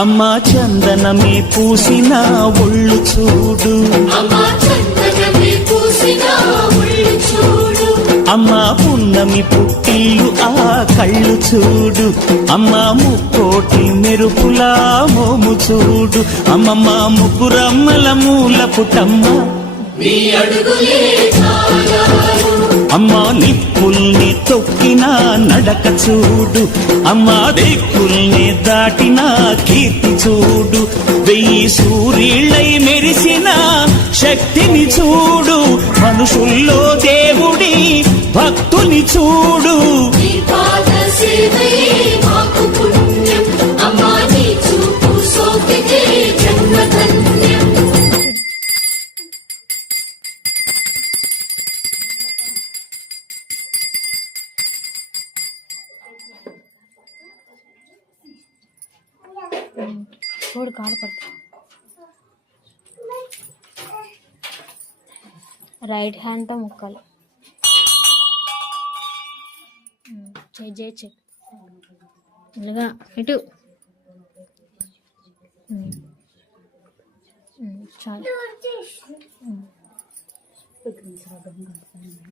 అమ్మా చందనమే పూసిన ఒళ్ళు చూడు, అమ్మా పున్నమి పుట్టిల్లు ఆ కళ్ళు చూడు, అమ్మా ముక్కోటి మెరుపులా మోము చూడు, అమ్మమ్మ ముగ్గురమ్మల మూల పుటమ్మ అమ్మా నిప్పుల్ని తొక్కిన నడక చూడు, అమ్మా దిక్కుల్ని దాటిన కీర్తి చూడు, 1000 సూర్యులై మెరిసిన శక్తిని చూడు, మనుషుల్లో దేవుడి భక్తుని చూడు. చూడు కాలు పడుతుంది. రైట్ హ్యాండ్తో ముక్కలు చెక్ ఇలాగా ఇటు చాలు.